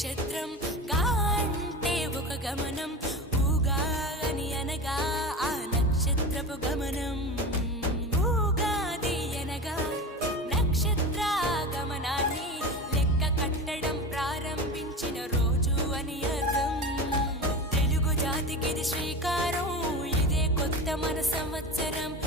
నక్షత్రం గా అంటే ఒక గమనం, ఊగా అని అనగా ఆ నక్షత్రపు గమనం. ఊగాది అనగా నక్షత్ర గమనాన్ని లెక్క కట్టడం ప్రారంభించిన రోజు అని అర్థం. తెలుగు జాతికిది శ్రీకారం, ఇదే కొత్త మన సంవత్సరం.